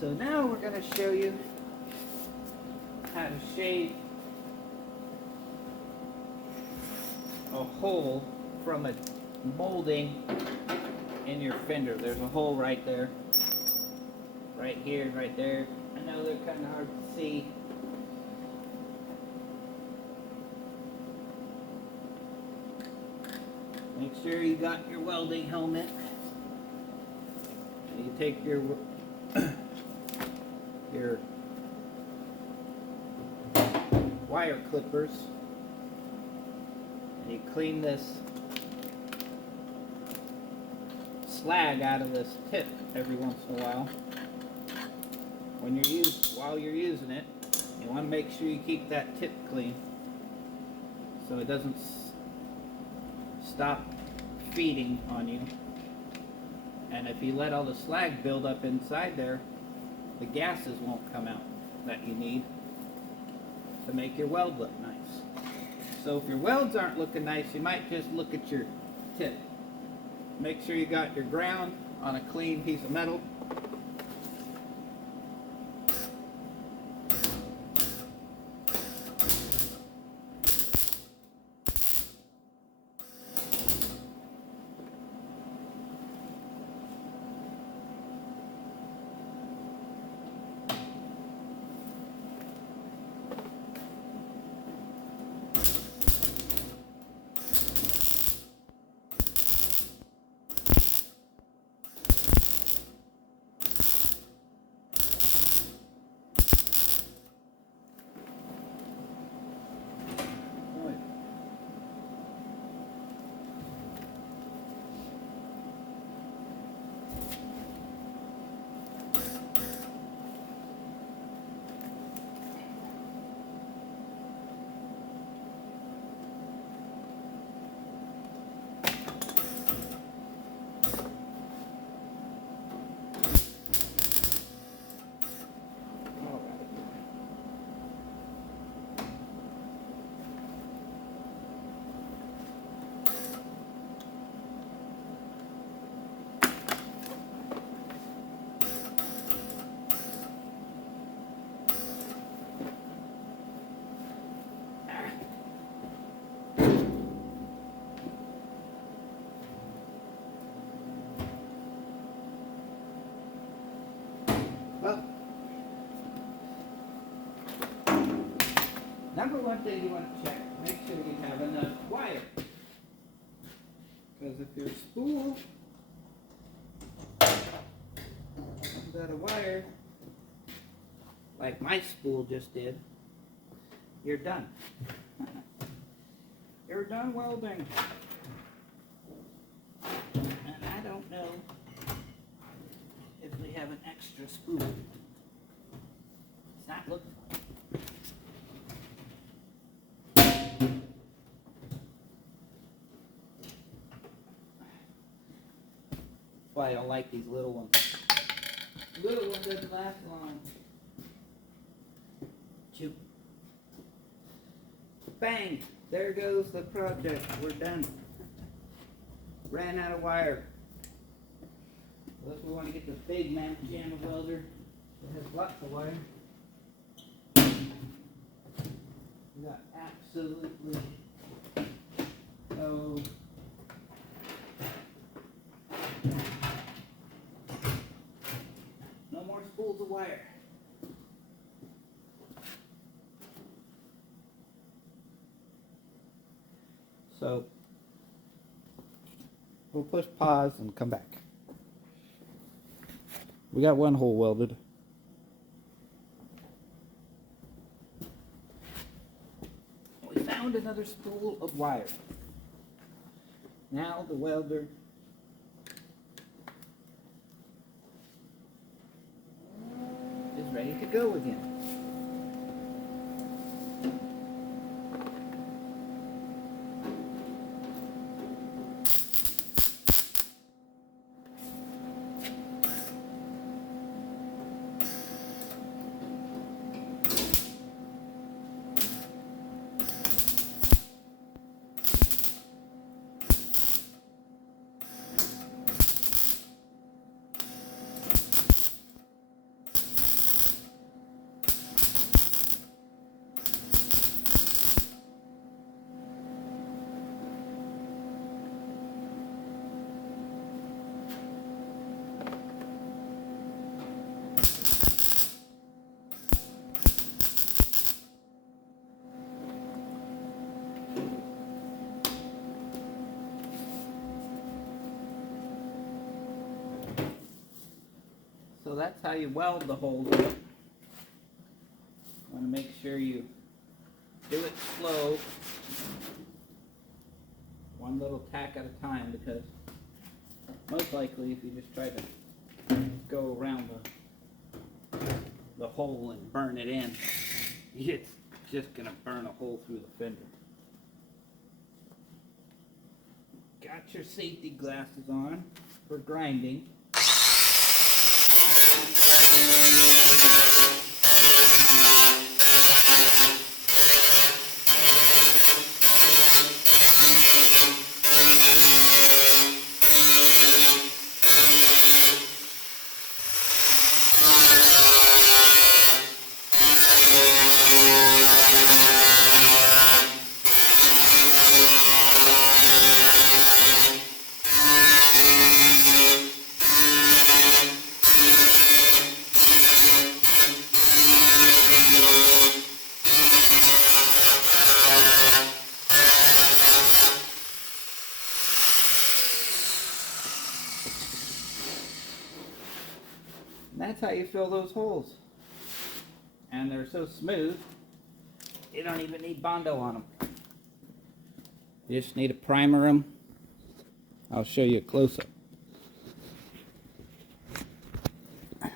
So now we're going to show you how to shave a hole from a molding in your fender. There's a hole right there, right here, right there. I know they're kind of hard to see. Make sure you got your welding helmet. You take your wire clippers and you clean this slag out of this tip every once in a while. While you're using it, you want to make sure you keep that tip clean so it doesn't stop feeding on you. And if you let all the slag build up inside there, the gases won't come out that you need to make your weld look nice. So if your welds aren't looking nice, you might just look at your tip. Make sure you got your ground on a clean piece of metal. Well, number one thing you want to check, make sure you have enough wire. Because if your spool comes out of wire, like my spool just did, you're done. You're done welding. And I don't know if we have an extra spool. It's not looking like it. That's why I don't like these little ones. Little one doesn't last long. Choop. Bang! There goes the project. We're done. Ran out of wire. Unless we want to get the big Mamma welder that has lots of wire. We got absolutely no more spools of wire. So we'll push pause and come back. We got one hole welded. We found another spool of wire. Now the welder is ready to go again. So that's how you weld the holes in it. Want to make sure you do it slow, one little tack at a time, because most likely if you just try to go around the hole and burn it in, it's just going to burn a hole through the fender. Got your safety glasses on for grinding. And that's how you fill those holes. And they're so smooth, you don't even need Bondo on them. You just need to primer them. I'll show you a close-up. If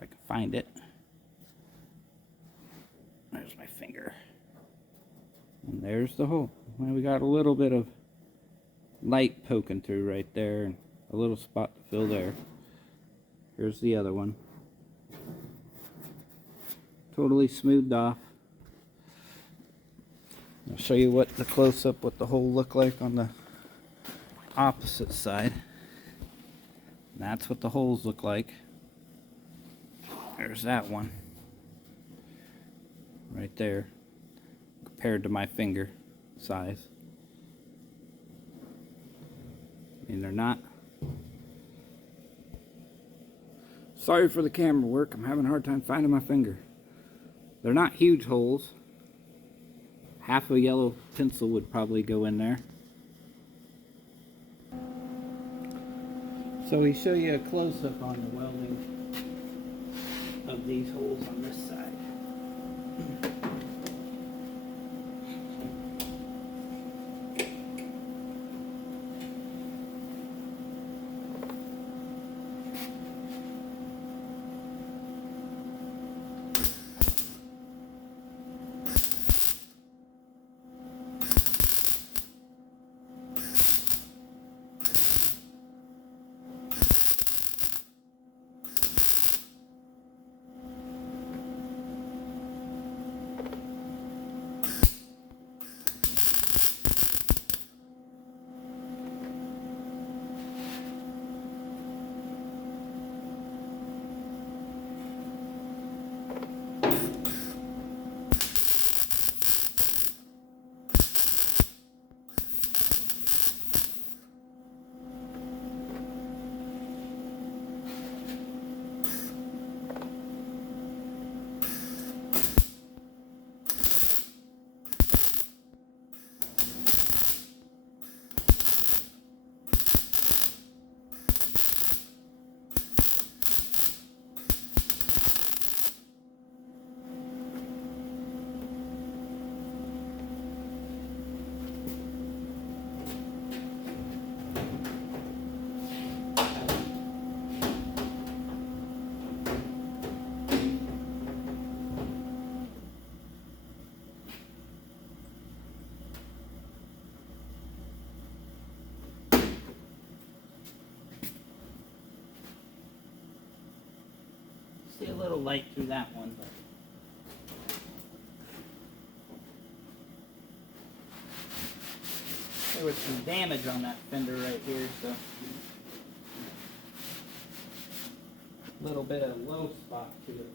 I can find it. There's my finger. And there's the hole. Well, we got a little bit of light poking through right there, and a little spot to fill there. Here's the other one. Totally smoothed off. I'll show you what the close-up, what the hole look like on the opposite side. And that's what the holes look like. There's that one. Right there. Compared to my finger size. And they're not. Sorry for the camera work. I'm having a hard time finding my finger. They're not huge holes. Half a yellow pencil would probably go in there. So we show you a close-up on the welding of these holes on this side. See a little light through that one, but there was some damage on that fender right here, so a little bit of a low spot to it.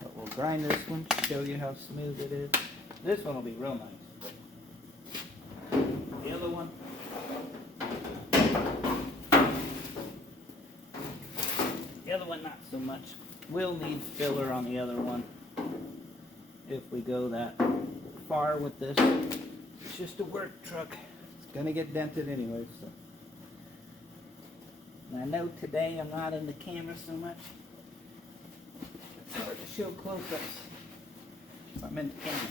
But we'll grind this one to show you how smooth it is. This one will be real nice. The other one, not so much. Will need filler on the other one. if we go that far with this. It's just a work truck. It's gonna get dented anyway, so. And I know today I'm not in the camera so much. It's hard to show close-ups if I'm in the camera.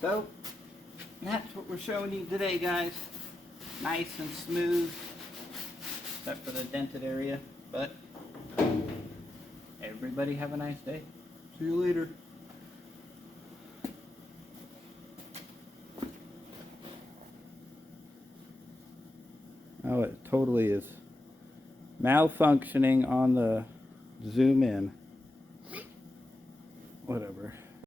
So, that's what we're showing you today, guys. Nice and smooth, except for the dented area. But, everybody have a nice day. See you later. Oh, it totally is malfunctioning on the zoom in. Whatever.